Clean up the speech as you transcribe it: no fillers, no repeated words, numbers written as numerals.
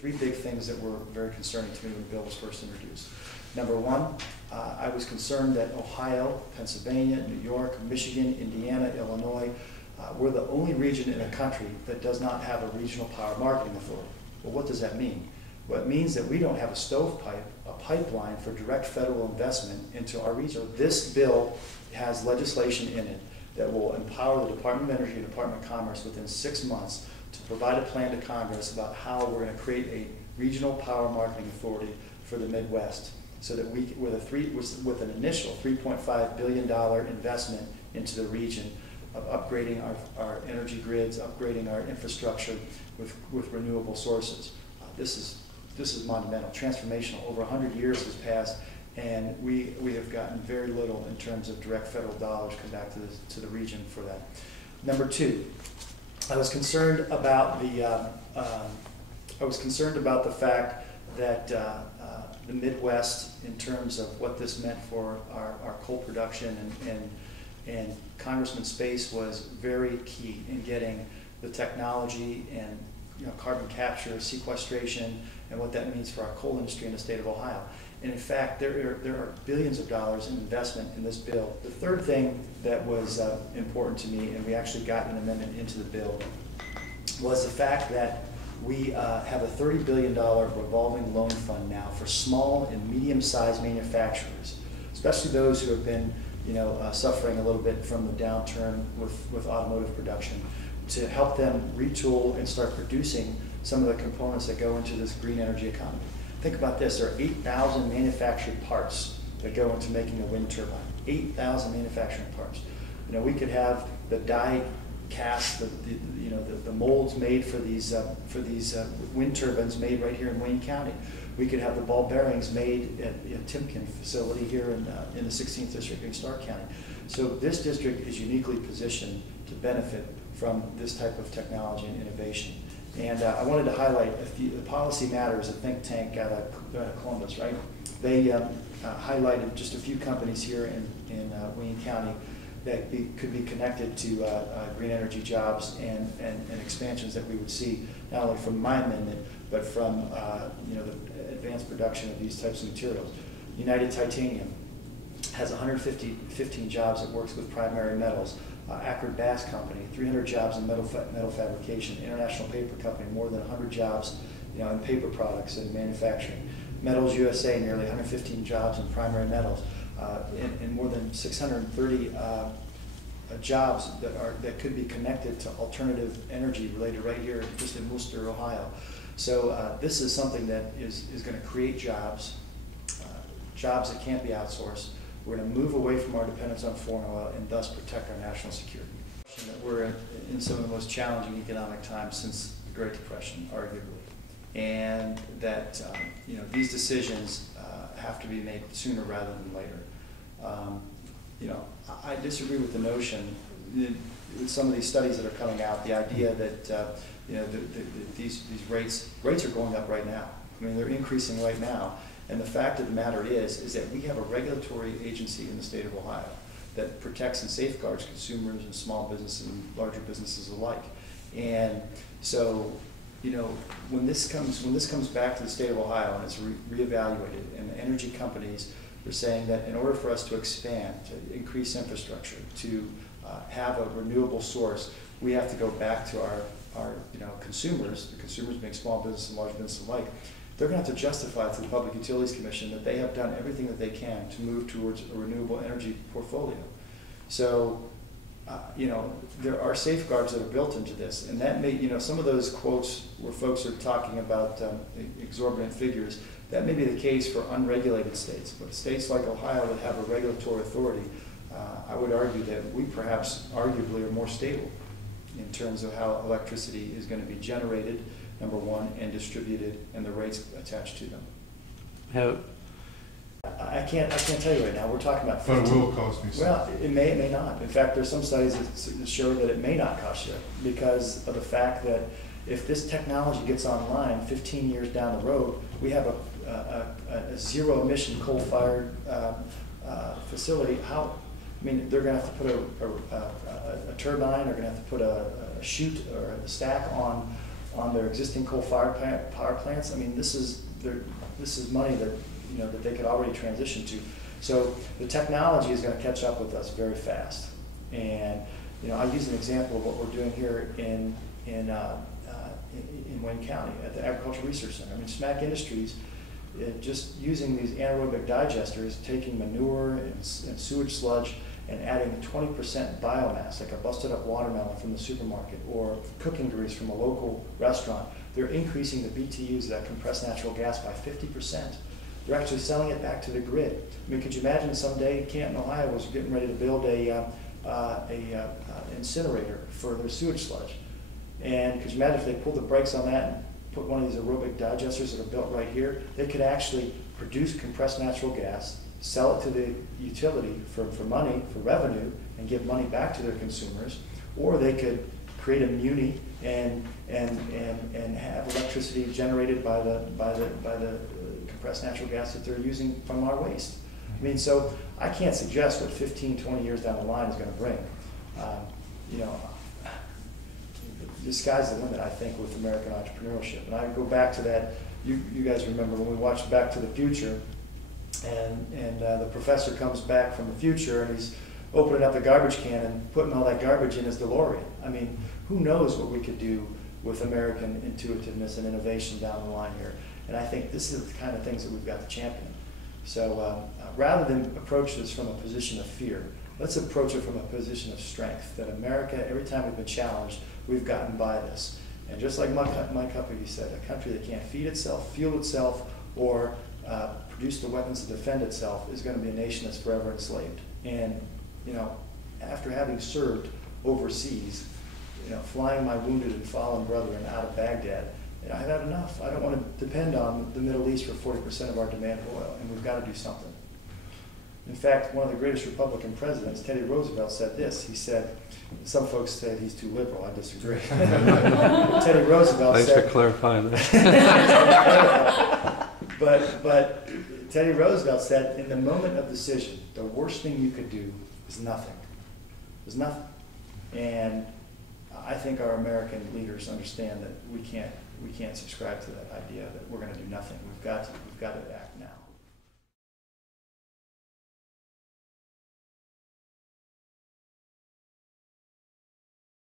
three big things that were very concerning to me when the bill was first introduced. Number one, I was concerned that Ohio, Pennsylvania, New York, Michigan, Indiana, Illinois, we're the only region in the country that does not have a regional power marketing authority. Well, what does that mean? Well, it means that we don't have a stovepipe, a pipeline for direct federal investment into our region. This bill has legislation in it that will empower the Department of Energy and Department of Commerce within 6 months to provide a plan to Congress about how we're going to create a regional power marketing authority for the Midwest, so that we, with an initial $3.5 billion investment into the region of upgrading our energy grids, upgrading our infrastructure with renewable sources. This is monumental, transformational. Over 100 years has passed, and we have gotten very little in terms of direct federal dollars come back to the region for that. Number two, I was concerned about the fact that the Midwest, in terms of what this meant for our coal production, and Congressman Space was very key in getting the technology and carbon capture, sequestration, and what that means for our coal industry in the state of Ohio. And in fact, there are billions of dollars in investment in this bill. The third thing that was important to me, and we actually got an amendment into the bill, was the fact that we have a $30 billion revolving loan fund now for small and medium-sized manufacturers, especially those who have been suffering a little bit from the downturn with automotive production, to help them retool and start producing some of the components that go into this green energy economy. Think about this, there are 8,000 manufactured parts that go into making a wind turbine. 8,000 manufacturing parts. We could have the die cast, the molds made for these wind turbines made right here in Wayne County. We could have the ball bearings made at the Timken facility here in the 16th district in Stark County. So this district is uniquely positioned to benefit from this type of technology and innovation. And I wanted to highlight the Policy Matters, a think tank out of Columbus, right? They highlighted just a few companies here in Wayne County that could be connected to green energy jobs and expansions that we would see, not only from my amendment, but from the advanced production of these types of materials. United Titanium has 115 jobs that works with primary metals. Akron Bass Company, 300 jobs in metal fabrication. International Paper Company, more than 100 jobs in paper products and manufacturing. Metals USA, nearly 115 jobs in primary metals. And more than 630 jobs that could be connected to alternative energy related right here just in Worcester, Ohio. So this is something that is going to create jobs that can't be outsourced. We're going to move away from our dependence on foreign oil and thus protect our national security. We're in some of the most challenging economic times since the Great Depression, arguably, and that these decisions have to be made sooner rather than later. I disagree with the notion, with some of these studies that are coming out, the idea that these rates are going up right now. I mean, they're increasing right now. And the fact of the matter is that we have a regulatory agency in the state of Ohio that protects and safeguards consumers and small businesses and larger businesses alike. And so, when this comes back to the state of Ohio and it's reevaluated, and the energy companies are saying that in order for us to expand, to increase infrastructure, to have a renewable source, we have to go back to our consumers, the consumers being small business and large business alike. They're going to have to justify to the Public Utilities Commission that they have done everything that they can to move towards a renewable energy portfolio. So, there are safeguards that are built into this, and that may, some of those quotes where folks are talking about exorbitant figures, that may be the case for unregulated states, but states like Ohio that have a regulatory authority, I would argue that we perhaps arguably are more stable in terms of how electricity is going to be generated, number one, and distributed, and the rates attached to them. I can't tell you right now. We're talking about 15. But it will cost me something. Well, it may not. In fact, there's some studies that show that it may not cost you because of the fact that if this technology gets online 15 years down the road, we have a zero-emission coal-fired facility. They're going to have to put a turbine, they're going to have to put a chute or a stack on on their existing coal-fired power plants. I mean, this is money that, you know, that they could already transition to. So the technology is going to catch up with us very fast. And you know, I use an example of what we're doing here in Wayne County at the Agricultural Research Center. I mean, Smack Industries, just using these anaerobic digesters, taking manure and sewage sludge and adding 20% biomass, like a busted up watermelon from the supermarket or cooking grease from a local restaurant. They're increasing the BTUs of that compressed natural gas by 50%. They're actually selling it back to the grid. I mean, could you imagine someday Canton, Ohio was getting ready to build a incinerator for their sewage sludge? And could you imagine if they pulled the brakes on that and put one of these aerobic digesters that are built right here? They could actually produce compressed natural gas, sell it to the utility for money, for revenue, and give money back to their consumers, or they could create a muni and have electricity generated by the compressed natural gas that they're using from our waste. I mean, so I can't suggest what 15, 20 years down the line is going to bring. You know, the sky's the limit, I think, with American entrepreneurship. And I go back to that. You guys remember when we watched Back to the Future, and the professor comes back from the future and he's opening up the garbage can and putting all that garbage in his DeLorean. I mean, who knows what we could do with American intuitiveness and innovation down the line here. And I think this is the kind of things that we've got to champion. So rather than approach this from a position of fear, let's approach it from a position of strength, that America, every time we've been challenged, we've gotten by this. And just like Mike Huckabee said, a country that can't feed itself, fuel itself, or produce the weapons to defend itself is going to be a nation that's forever enslaved. And, you know, after having served overseas, you know, flying my wounded and fallen brethren out of Baghdad, you know, I've had enough. I don't want to depend on the Middle East for 40% of our demand for oil, and we've got to do something. In fact, one of the greatest Republican presidents, Teddy Roosevelt, said this. He said, some folks said he's too liberal. I disagree. Teddy Roosevelt said... Thanks for clarifying that. But Teddy Roosevelt said, in the moment of decision, the worst thing you could do is nothing. Is nothing. And I think our American leaders understand that we can't subscribe to that idea that we're going to do nothing. We've got to act now.